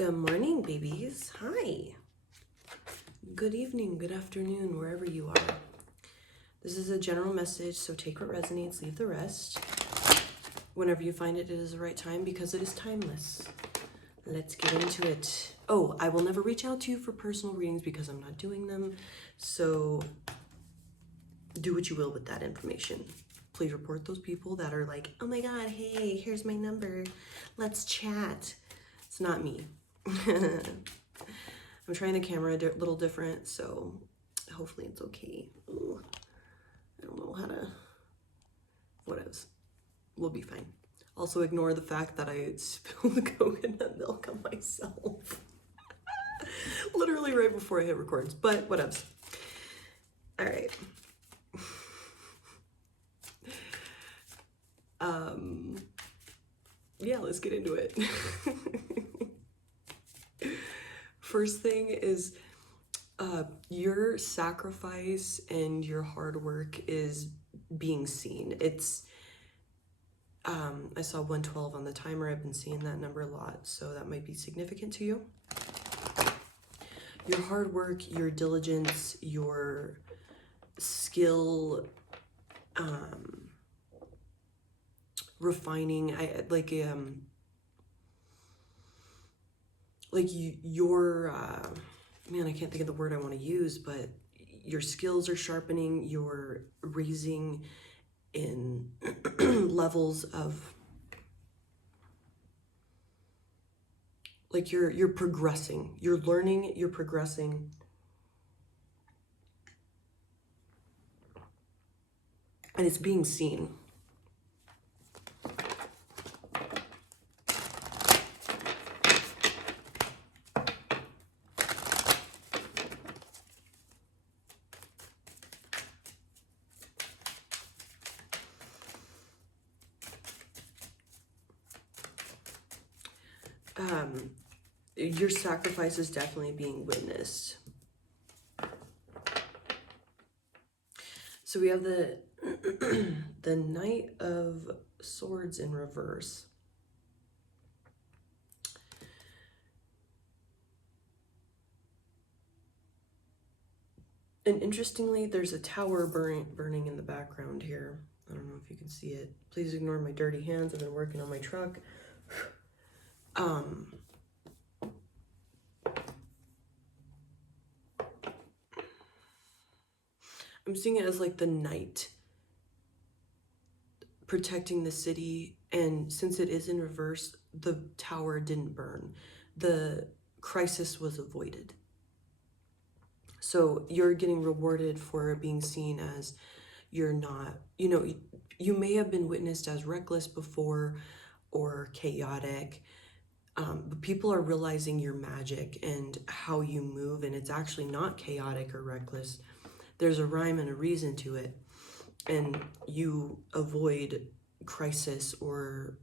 Good morning, babies. Hi. Good evening, good afternoon, wherever you are. This is a general message, so take what resonates, leave the rest. Whenever you find it, it is the right time because it is timeless. Let's get into it. Oh, I will never reach out to you for personal readings because I'm not doing them. So do what you will with that information. Please report those people that are like, oh my God, hey, here's my number. Let's chat. It's not me. I'm trying the camera a little different, so hopefully it's okay. Ooh, I don't know how to, whatevs. We'll be fine. Also ignore the fact that I spilled coconut milk on myself. Literally right before I hit records, but whatevs. All right. Yeah, let's get into it. First thing is your sacrifice and your hard work is being seen. It's I saw 112 on the timer. I've been seeing that number a lot, so that might be significant to you. Your hard work, your diligence, your skill, refining, your man, I can't think of the word I want to use, but your skills are sharpening, you're raising in levels of, like, you're progressing, you're learning, you're progressing. And it's being seen. Your sacrifice is definitely being witnessed. So we have the the Knight of Swords in reverse. And interestingly, there's a tower burning in the background here. I don't know if you can see it. Please ignore my dirty hands. I've been working on my truck. I'm seeing it as like the knight protecting the city, and since it is in reverse, the tower didn't burn. The crisis was avoided. So you're getting rewarded for being seen as you're not, you may have been witnessed as reckless before or chaotic, but people are realizing your magic and how you move, and it's actually not chaotic or reckless. There's a rhyme and a reason to it, and you avoid crisis or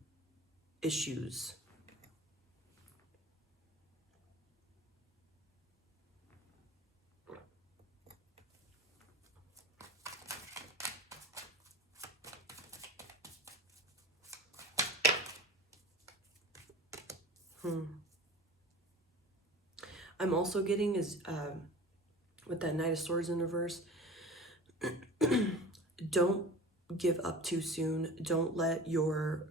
issues. I'm also getting is with that Knight of Swords in reverse, don't give up too soon. Don't let your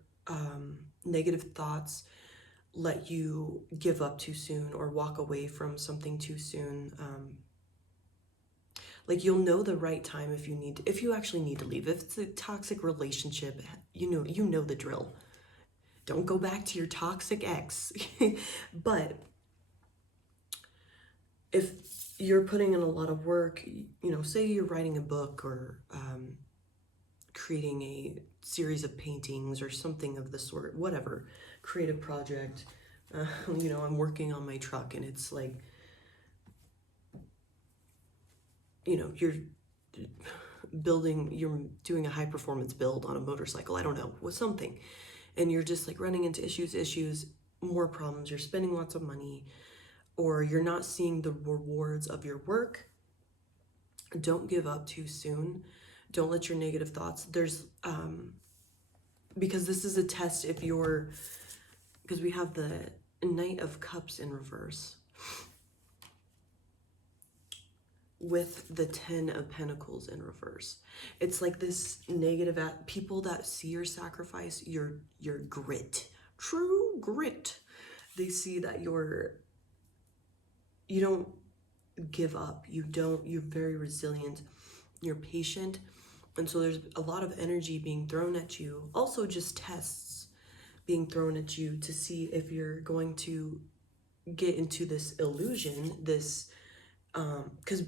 negative thoughts let you give up too soon or walk away from something too soon. Like, you'll know the right time if you actually need to leave. If it's a toxic relationship, you know the drill. Don't go back to your toxic ex. But if you're putting in a lot of work, say you're writing a book or creating a series of paintings or something of the sort, whatever, creative project. I'm working on my truck, and it's like, you're doing a high performance build on a motorcycle, I don't know, with something. And you're just like running into issues, more problems, you're spending lots of money, or you're not seeing the rewards of your work. Don't give up too soon. Don't let your negative thoughts, because this is a test because we have the Knight of Cups in reverse with the 10 of Pentacles in reverse. It's like this negative at people that see your sacrifice, your grit, true grit. They see that you don't give up. You're very resilient. You're patient. And so there's a lot of energy being thrown at you. Also just tests being thrown at you to see if you're going to get into this illusion, this, because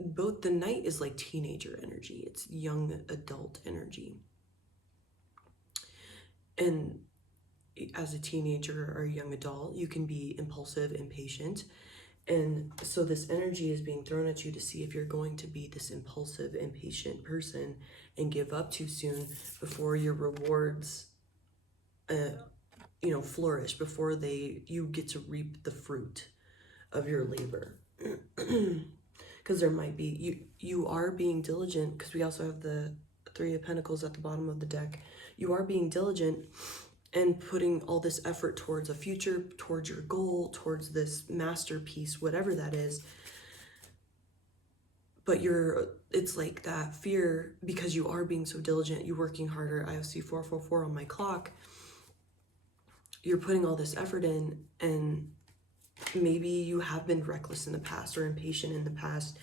both the Knight is like teenager energy. It's young adult energy. And as a teenager or a young adult, you can be impulsive, impatient. And so this energy is being thrown at you to see if you're going to be this impulsive, impatient person and give up too soon before your rewards, flourish, before you get to reap the fruit of your labor. Because there might be, you are being diligent, because we also have the Three of Pentacles at the bottom of the deck. You are being diligent and putting all this effort towards a future, towards your goal, towards this masterpiece, whatever that is. But it's like that fear, because you are being so diligent, you're working harder. I see 444 on my clock. You're putting all this effort in, and maybe you have been reckless in the past or impatient in the past,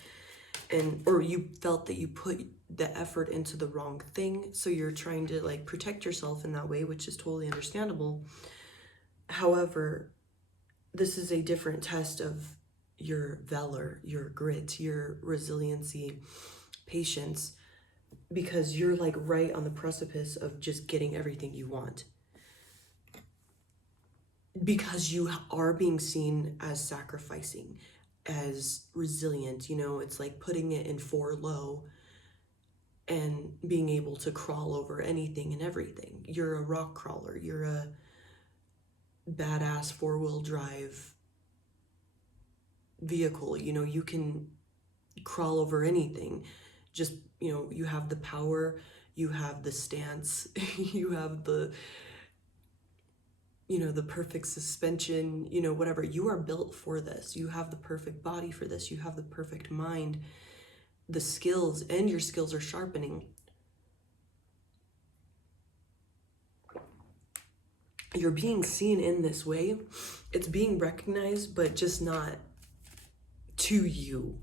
or you felt that you put the effort into the wrong thing, so you're trying to like protect yourself in that way, which is totally understandable. However, this is a different test of your valor, your grit, your resiliency, patience, because you're like right on the precipice of just getting everything you want, because you are being seen as sacrificing, as resilient. It's like putting it in 4 low and being able to crawl over anything and everything. You're a rock crawler. You're a badass 4-wheel drive vehicle. You can crawl over anything. Just, you have the power, you have the stance, you have the perfect suspension, whatever. You are built for this. You have the perfect body for this. You have the perfect mind, the skills, and your skills are sharpening. You're being seen in this way. It's being recognized, but just not to you.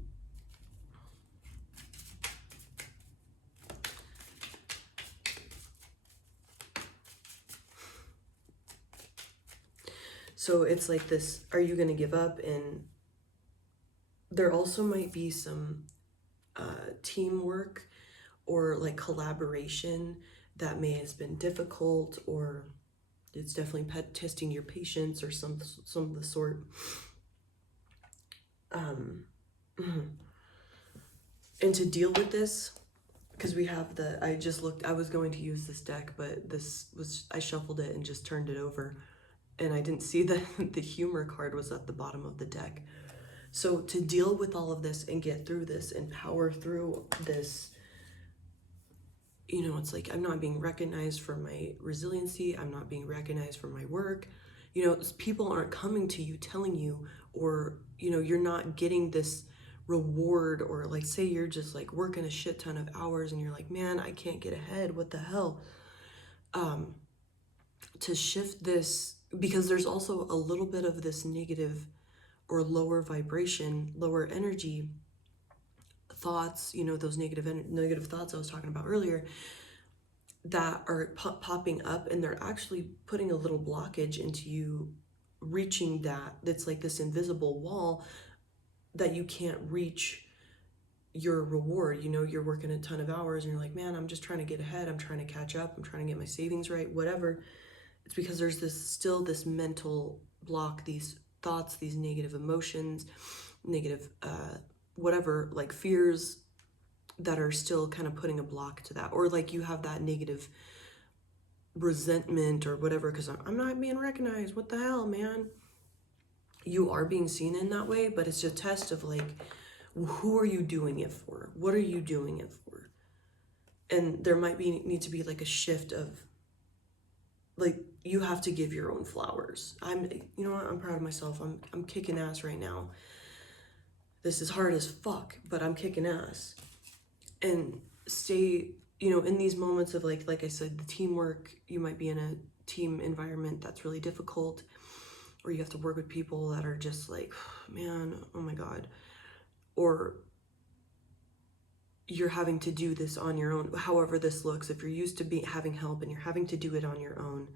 So it's like this, are you going to give up? And there also might be some teamwork or like collaboration that may have been difficult, or it's definitely testing your patience or some of the sort. And to deal with this, because we have I was going to use this deck, but I shuffled it and just turned it over, and I didn't see that the humor card was at the bottom of the deck. So to deal with all of this and get through this and power through this, it's like, I'm not being recognized for my resiliency. I'm not being recognized for my work. People aren't coming to you telling you, or, you're not getting this reward, or like, say you're just like working a shit ton of hours and you're like, man, I can't get ahead. What the hell? To shift this, because there's also a little bit of this negative or lower vibration, lower energy thoughts, those negative thoughts I was talking about earlier, that are popping up, and they're actually putting a little blockage into you reaching that. That's like this invisible wall that you can't reach your reward. You're working a ton of hours and you're like, man, I'm just trying to get ahead. I'm trying to catch up. I'm trying to get my savings right, whatever. It's because there's still this mental block, these thoughts, these negative emotions, negative, whatever, like fears that are still kind of putting a block to that. Or like you have that negative resentment or whatever, because I'm not being recognized. What the hell, man? You are being seen in that way, but it's a test of like, who are you doing it for? What are you doing it for? And there might need to be like a shift of like, you have to give your own flowers. You know what, I'm proud of myself. I'm kicking ass right now. This is hard as fuck, but I'm kicking ass. And stay, in these moments of like I said, the teamwork, you might be in a team environment that's really difficult, or you have to work with people that are just like, man, oh my God. Or you're having to do this on your own, however this looks. If you're used to having help and you're having to do it on your own,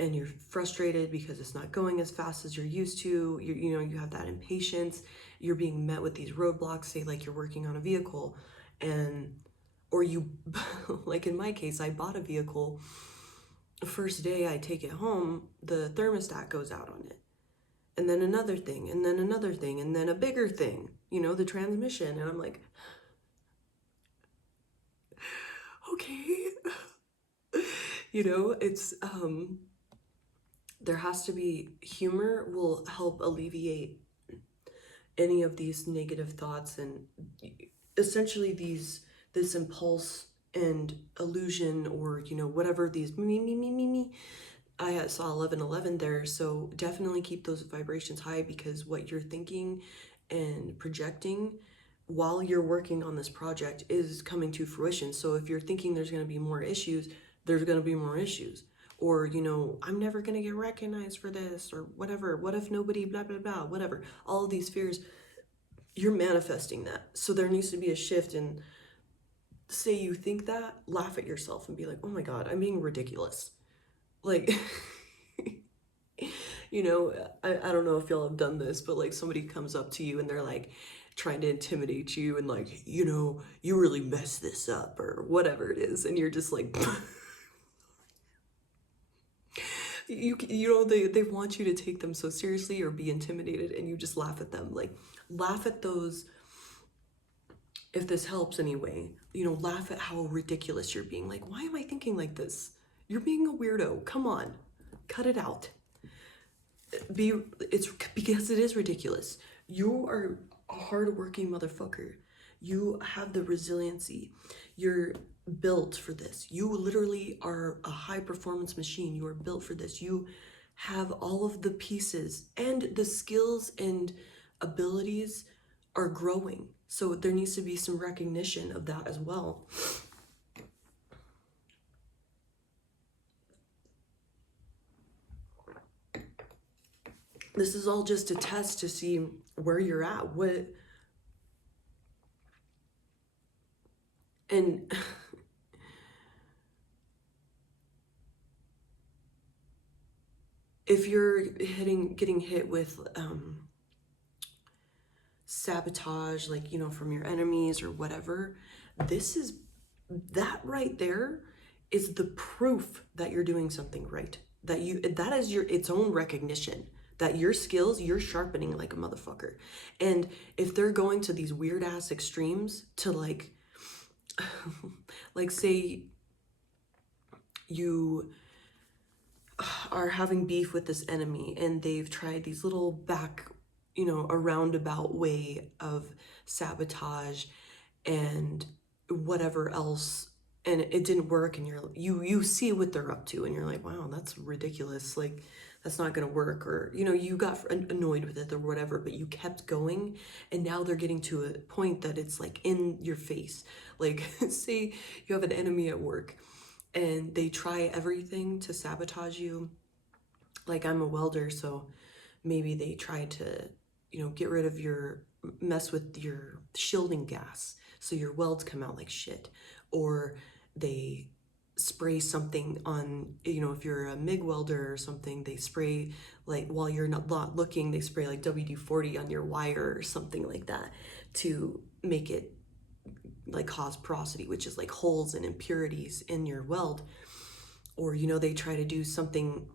and you're frustrated because it's not going as fast as you're used to, you have that impatience, you're being met with these roadblocks, say like you're working on a vehicle, or you, like in my case, I bought a vehicle. The first day I take it home, the thermostat goes out on it. And then another thing, and then another thing, and then a bigger thing, the transmission. And I'm like, okay. It's, there has to be, humor will help alleviate any of these negative thoughts, and essentially this impulse and illusion, or whatever these me. I saw 1111 there, so definitely keep those vibrations high, because what you're thinking and projecting while you're working on this project is coming to fruition. So if you're thinking there's going to be more issues, there's going to be more issues. Or, I'm never going to get recognized for this, or whatever. What if nobody, blah, blah, blah, whatever. All of these fears, you're manifesting that. So there needs to be a shift. And say you think that, laugh at yourself and be like, oh my God, I'm being ridiculous. Like, I don't know if y'all have done this, but like somebody comes up to you and they're like trying to intimidate you and like, you really messed this up or whatever it is. And you're just like, they want you to take them so seriously or be intimidated, and you just laugh at them. Like, laugh at those, if this helps anyway, laugh at how ridiculous you're being. Like, why am I thinking like this? You're being a weirdo. Come on, cut it out. It's because it is ridiculous. You are a hardworking motherfucker. You have the resiliency. You're built for this. You literally are a high performance machine. You are built for this. You have all of the pieces, and the skills and abilities are growing. So there needs to be some recognition of that as well. This is all just a test to see where you're at. And if you're getting hit with sabotage, like, from your enemies or whatever, that right there is the proof that you're doing something right. That is its own recognition that your skills, you're sharpening like a motherfucker. And if they're going to these weird ass extremes to like, like say you are having beef with this enemy and they've tried these little a roundabout way of sabotage and whatever else, and it didn't work, and you see what they're up to and you're like, wow, that's ridiculous, like that's not gonna work, or you got annoyed with it or whatever, but you kept going, and now they're getting to a point that it's like in your face. Like, say you have an enemy at work and they try everything to sabotage you. Like, I'm a welder, so maybe they try to get rid of mess with your shielding gas so your welds come out like shit, or they spray something on, if you're a MIG welder or something, they spray, like, while you're not looking, they spray like WD-40 on your wire or something like that to make it like cause porosity, which is like holes and impurities in your weld. Or they try to do something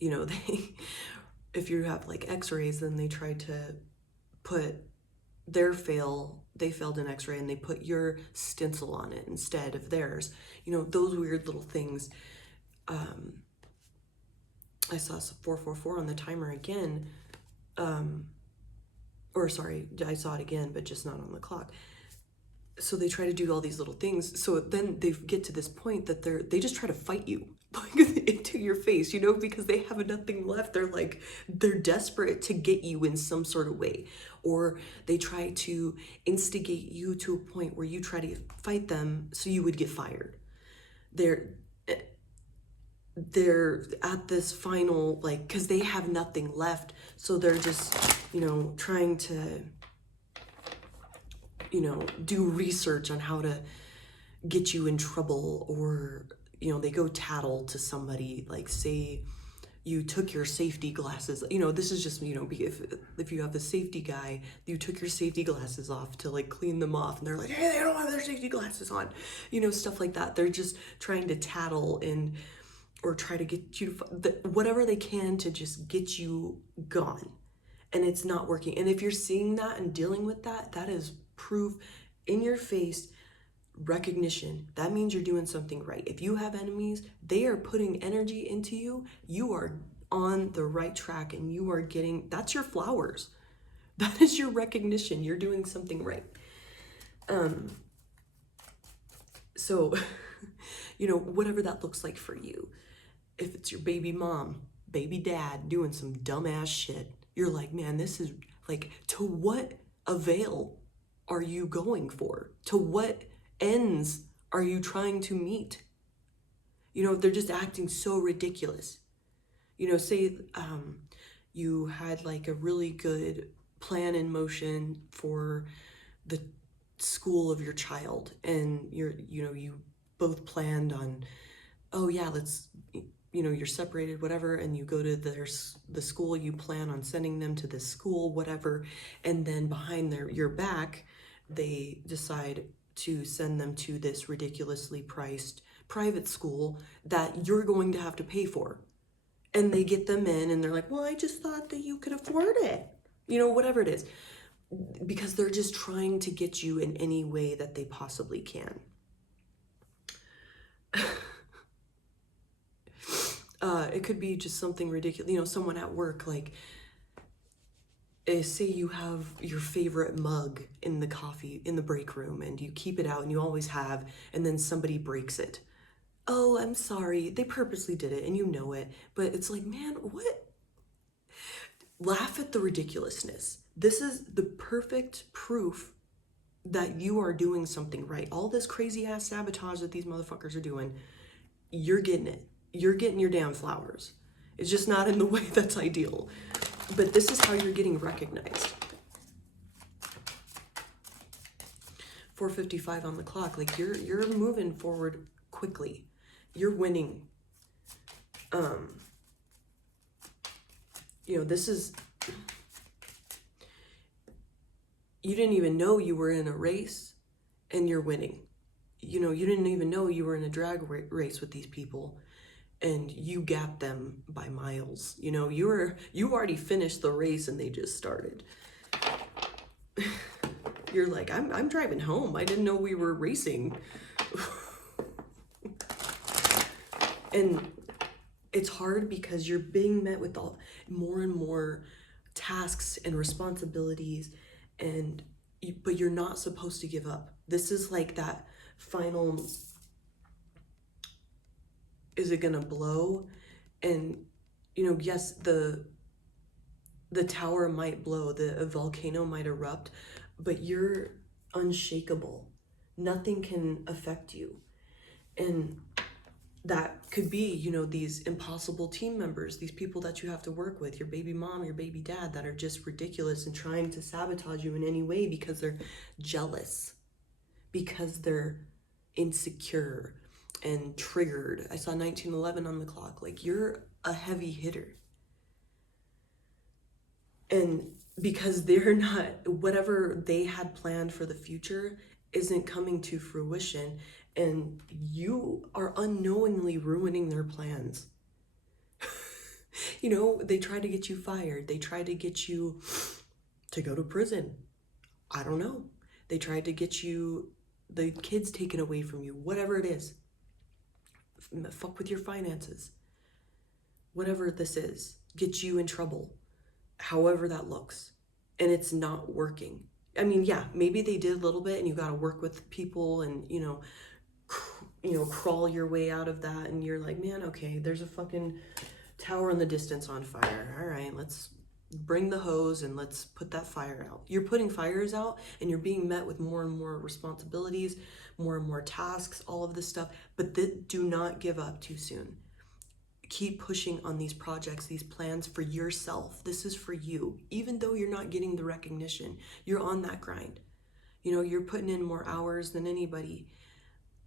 they, if you have like x-rays, then they try to put they failed an x-ray and they put your stencil on it instead of theirs. Those weird little things. I saw 444 on the timer again. Or sorry, I saw it again, but just not on the clock. so they try to do all these little things. So then they get to this point that they just try to fight you like into your face, you know, because they have nothing left. They're desperate to get you in some sort of way, or they try to instigate you to a point where you try to fight them so you would get fired. They're at this final, like, because they have nothing left, so they're just, you know, trying to, you know, do research on how to get you in trouble. Or, you know, they go tattle to somebody, like, say you took your safety glasses, you know, this is just, you know, if you have the safety guy, you took your safety glasses off to like clean them off, and they're like, hey, they don't have their safety glasses on, you know, stuff like that. They're just trying to tattle and or try to get you to whatever they can to just get you gone, and it's not working. And if you're seeing that and dealing with that, that is proof in your face, recognition. That means you're doing something right. If you have enemies, they are putting energy into you, you are on the right track, and you are getting, that's your flowers. That is your recognition. You're doing something right. So, you know, whatever that looks like for you. If it's your baby mom, baby dad doing some dumbass shit, you're like, man, this is like, to what avail are you going for? To what ends are you trying to meet? You know, they're just acting so ridiculous. You know, say you had like a really good plan in motion for the school of your child, and you both planned on, oh yeah, let's, you know, you're separated, whatever, and you go to the school, you plan on sending them to this school, whatever, and then behind your back, they decide to send them to this ridiculously priced private school that you're going to have to pay for. And they get them in, and they're like, well, I just thought that you could afford it. You know, whatever it is. Because they're just trying to get you in any way that they possibly can. It could be just something ridiculous. You know, someone at work, like, say you have your favorite mug in the coffee, in the break room, and you keep it out, and you always have, and then somebody breaks it. Oh, I'm sorry. They purposely did it, and you know it. But it's like, man, what? Laugh at the ridiculousness. This is the perfect proof that you are doing something right. All this crazy ass sabotage that these motherfuckers are doing, you're getting it. You're getting your damn flowers. It's just not in the way that's ideal. But this is how you're getting recognized. 4:55 on the clock. Like, you're moving forward quickly. You're winning. You know, this is, you didn't even know you were in a race, and you're winning. You know, you didn't even know you were in a drag race with these people, and you gapped them by miles. You know, you already finished the race, and they just started. You're like, I'm driving home. I didn't know we were racing. And it's hard because you're being met with more and more tasks and responsibilities, but you're not supposed to give up. This is like that final, is it gonna blow? And, you know, yes, the tower might blow, a volcano might erupt, but you're unshakable. Nothing can affect you. And that could be, you know, these impossible team members, these people that you have to work with, your baby mom, your baby dad, that are just ridiculous and trying to sabotage you in any way because they're jealous, because they're insecure and triggered. I saw 1911 on the clock. Like, you're a heavy hitter. And because they're not, whatever they had planned for the future isn't coming to fruition, and you are unknowingly ruining their plans. You know, they try to get you fired. They try to get you to go to prison. I don't know. They tried to get you, the kids taken away from you, whatever it is. Fuck with your finances. Whatever this is, get you in trouble. However that looks. And it's not working. I mean, yeah, maybe they did a little bit and you got to work with people and, crawl your way out of that. And you're like, man, okay, there's a fucking tower in the distance on fire. All right, let's bring the hose and let's put that fire out. You're putting fires out and you're being met with more and more responsibilities, more and more tasks, all of this stuff. But do not give up too soon. Keep pushing on these projects, these plans for yourself. This is for you. Even though you're not getting the recognition, you're on that grind. You're putting in more hours than anybody,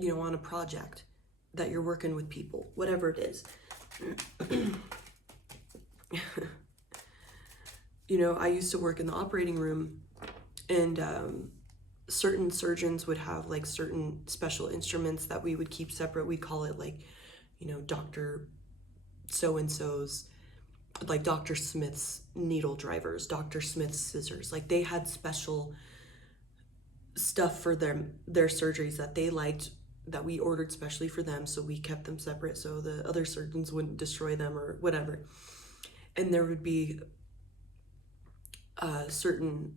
on a project that you're working with people, whatever it is. I used to work in the operating room, and certain surgeons would have like certain special instruments that we would keep separate. We call it like, Dr. So-and-so's, like Dr. Smith's needle drivers, Dr. Smith's scissors. Like they had special stuff for their surgeries that they liked, that we ordered specially for them, so we kept them separate so the other surgeons wouldn't destroy them or whatever. And there would be certain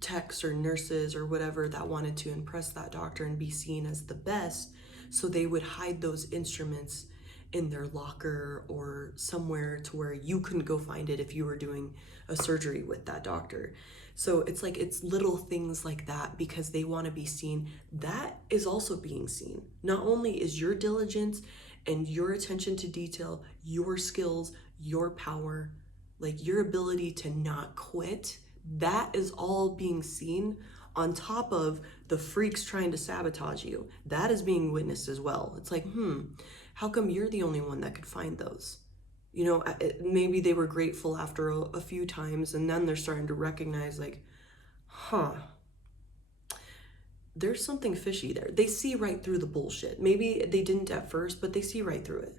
techs or nurses or whatever that wanted to impress that doctor and be seen as the best, so they would hide those instruments in their locker or somewhere to where you couldn't go find it if you were doing a surgery with that doctor. So it's like, it's little things like that because they want to be seen. That is also being seen. Not only is your diligence and your attention to detail, your skills, your power, like your ability to not quit, that is all being seen on top of the freaks trying to sabotage you. That is being witnessed as well. It's like, how come you're the only one that could find those? Maybe they were grateful after a few times, and then they're starting to recognize like, there's something fishy there. They see right through the bullshit. Maybe they didn't at first, but they see right through it.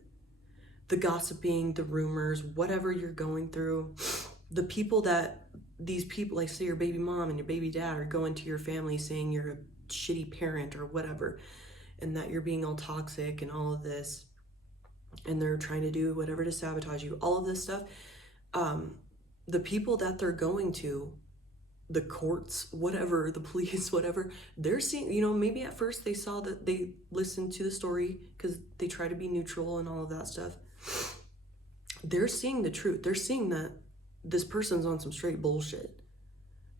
The gossiping, the rumors, whatever you're going through, these people, like say your baby mom and your baby dad are going to your family saying you're a shitty parent or whatever, and that you're being all toxic and all of this, and they're trying to do whatever to sabotage you, all of this stuff. The people that they're going to, the courts, whatever, the police, whatever, they're seeing, maybe at first they saw that they listened to the story because they try to be neutral and all of that stuff. They're seeing the truth. They're seeing that this person's on some straight bullshit,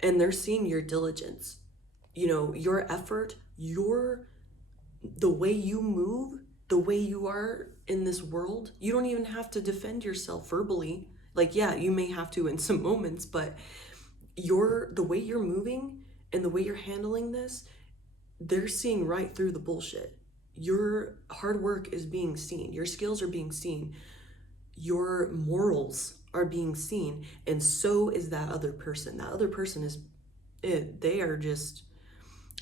and they're seeing your diligence, your effort, the way you move, the way you are in this world. You don't even have to defend yourself verbally. Like, yeah, you may have to in some moments, but the way you're moving and the way you're handling this, they're seeing right through the bullshit. Your hard work is being seen. Your skills are being seen. Your morals are being seen. And so is that other person. That other person they are just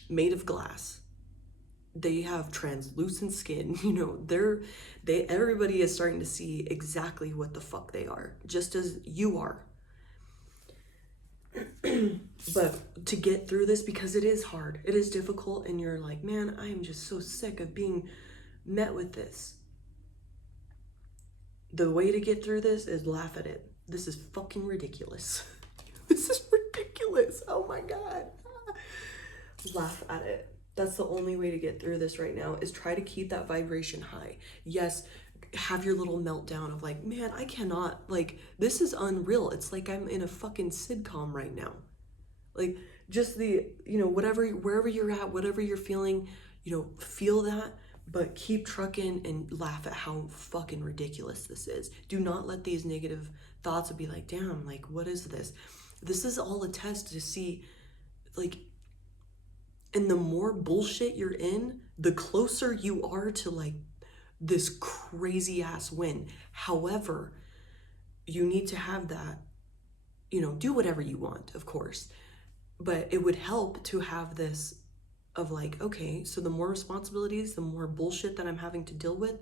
made of glass. They have translucent skin, everybody is starting to see exactly what the fuck they are, just as you are. But to get through this, because it is hard, it is difficult, and you're like, man, I am just so sick of being met with this. The way to get through this is laugh at it. This is fucking ridiculous. This is ridiculous. Oh my God. Laugh at it. That's the only way to get through this right now, is try to keep that vibration high. Yes, have your little meltdown of like, man, I cannot, like, this is unreal. It's like I'm in a fucking sitcom right now. Like, just wherever you're at, whatever you're feeling, feel that, but keep trucking and laugh at how fucking ridiculous this is. Do not let these negative thoughts be like, damn, like, what is this? This is all a test to see, like, and the more bullshit you're in, the closer you are to like this crazy ass win. However, you need to have that, do whatever you want, of course, but it would help to have this of like, okay, so the more responsibilities, the more bullshit that I'm having to deal with,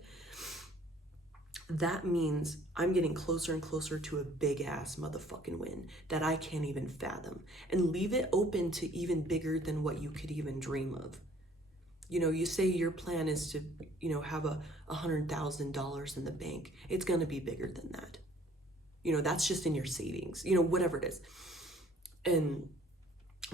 that means I'm getting closer and closer to a big ass motherfucking win that I can't even fathom, and leave it open to even bigger than what you could even dream of. You say your plan is to, have $100,000 in the bank. It's going to be bigger than that. That's just in your savings, whatever it is. And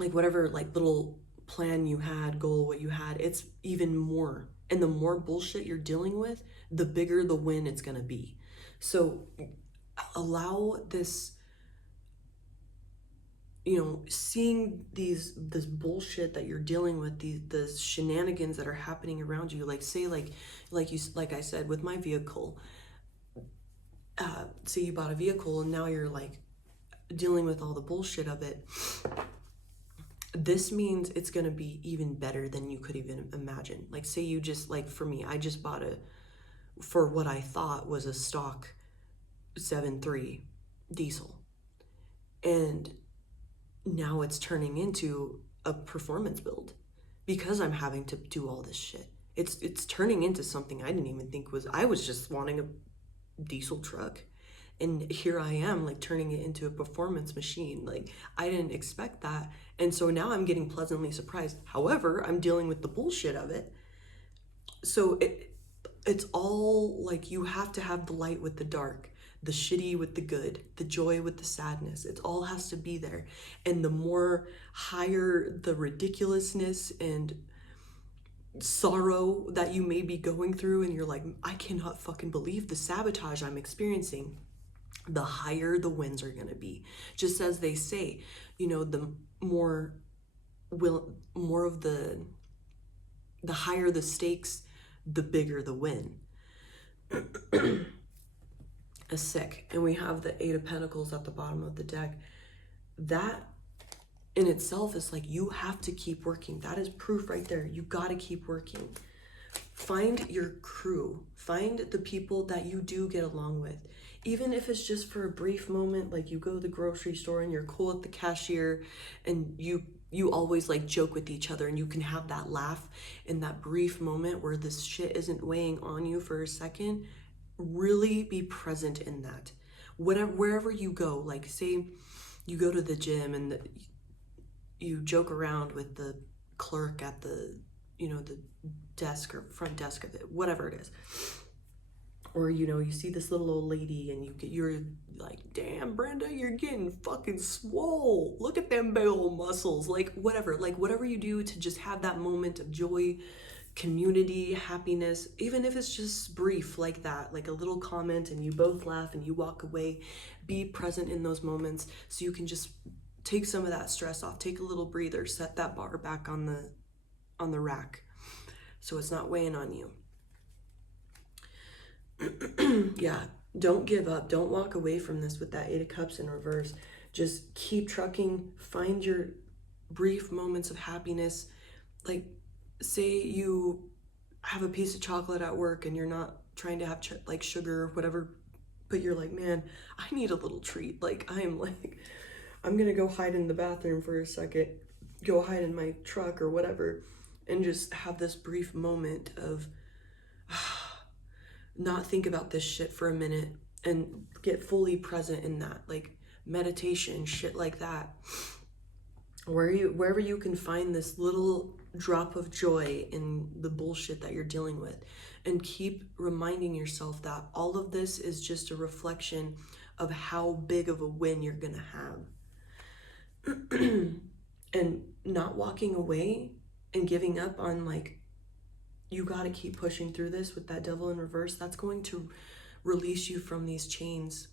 like whatever like little plan you had, goal, what you had, it's even more. And the more bullshit you're dealing with, the bigger the win it's gonna be. So allow this, seeing this bullshit that you're dealing with, the shenanigans that are happening around you. Like say like I said with my vehicle, say you bought a vehicle and now you're like dealing with all the bullshit of it. This means it's going to be even better than you could even imagine. Like say you just, like for me, I just bought for what I thought was a stock 7.3 diesel, and now it's turning into a performance build because I'm having to do all this shit. It's turning into something I didn't even think I was just wanting a diesel truck, and here I am like turning it into a performance machine. Like I didn't expect that, and so now I'm getting pleasantly surprised. However, I'm dealing with the bullshit of it. So it's all like you have to have the light with the dark, the shitty with the good, the joy with the sadness. It all has to be there. And the more higher the ridiculousness and sorrow that you may be going through, and you're like, I cannot fucking believe the sabotage I'm experiencing, the higher the wins are going to be. Just as they say, the more of the higher the stakes, the bigger the win. A sick. And we have the 8 of Pentacles at the bottom of the deck. That in itself is like, you have to keep working. That is proof right there. You got to keep working. Find your crew. Find the people that you do get along with. Even if it's just for a brief moment, like you go to the grocery store and you're cool at the cashier, and you always like joke with each other, and you can have that laugh in that brief moment where this shit isn't weighing on you for a second. Really be present in that. Wherever you go, like say you go to the gym and you joke around with the clerk at the desk or front desk of it, whatever it is. Or you see this little old lady and you're like, damn Brenda, you're getting fucking swole, look at them big old muscles. Like whatever you do to just have that moment of joy, community, happiness, even if it's just brief like that, like a little comment and you both laugh and you walk away. Be present in those moments so you can just take some of that stress off, take a little breather, set that bar back on the rack so it's not weighing on you. Yeah, don't give up. Don't walk away from this with that 8 of Cups in reverse. Just keep trucking. Find your brief moments of happiness. Like say you have a piece of chocolate at work and you're not trying to have like sugar or whatever, but you're like, man, I need a little treat. Like I'm gonna go hide in the bathroom for a second, go hide in my truck or whatever, and just have this brief moment of not think about this shit for a minute and get fully present in that, like meditation, shit like that. Wherever you can find this little drop of joy in the bullshit that you're dealing with, and keep reminding yourself that all of this is just a reflection of how big of a win you're gonna have. And not walking away and giving up on, like, you got to keep pushing through this with that Devil in reverse. That's going to release you from these chains.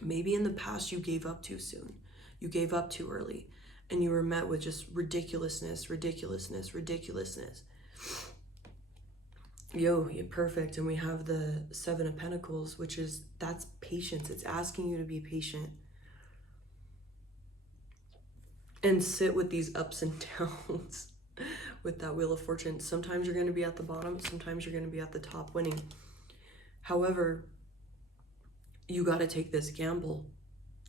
Maybe in the past you gave up too soon. You gave up too early. And you were met with just ridiculousness. You're perfect. And we have the 7 of Pentacles, that's patience. It's asking you to be patient. And sit with these ups and downs. With that Wheel of Fortune. Sometimes you're going to be at the bottom, sometimes you're going to be at the top winning. However, you got to take this gamble.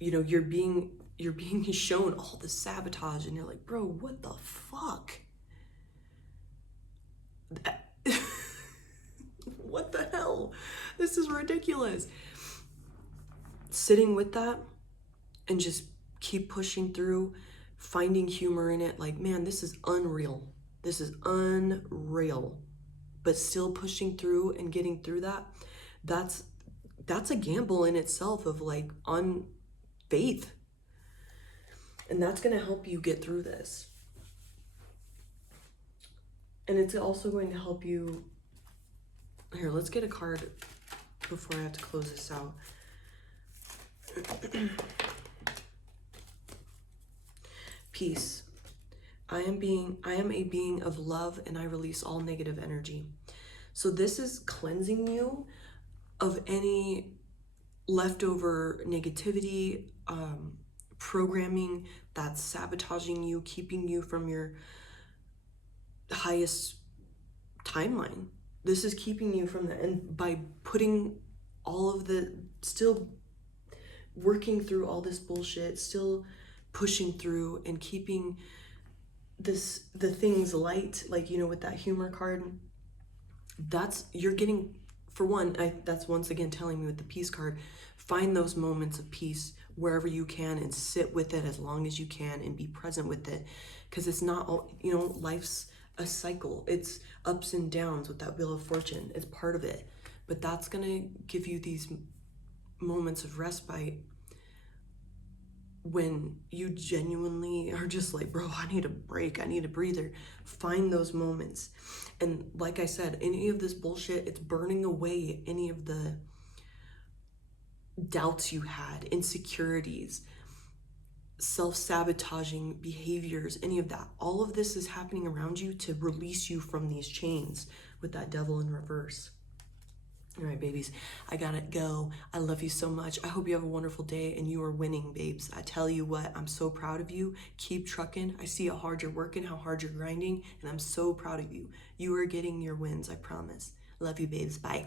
You're being shown all the sabotage, and you're like, bro, what the fuck? What the hell? This is ridiculous. Sitting with that and just keep pushing through, finding humor in it. Like, man, this is unreal. This is unreal. But still pushing through and getting through that, that's a gamble in itself of like on faith. And that's going to help you get through this. And it's also going to help you. Here, let's get a card before I have to close this out. Peace. I am a being of love, and I release all negative energy. So this is cleansing you of any leftover negativity, programming that's sabotaging you, keeping you from your highest timeline. This is keeping you from that. And by putting all of the, still working through all this bullshit, still pushing through and keeping the things light, like, you know, with that humor card, that's, you're getting, for one, that's once again telling me with the peace card, find those moments of peace wherever you can and sit with it as long as you can and be present with it, because it's not all, you know, life's a cycle. It's ups and downs with that wheel of fortune. It's part of it, but that's gonna give you these moments of respite when you genuinely are just like, bro, I need a break, I need a breather. Find those moments. And like I said, any of this bullshit, it's burning away any of the doubts you had, insecurities, self-sabotaging behaviors, any of that. All of this is happening around you to release you from these chains with that devil in reverse. All right, babies, I gotta go. I love you so much. I hope you have a wonderful day and you are winning, babes. I tell you what, I'm so proud of you. Keep trucking. I see how hard you're working, how hard you're grinding, and I'm so proud of you. You are getting your wins, I promise. Love you, babes. Bye.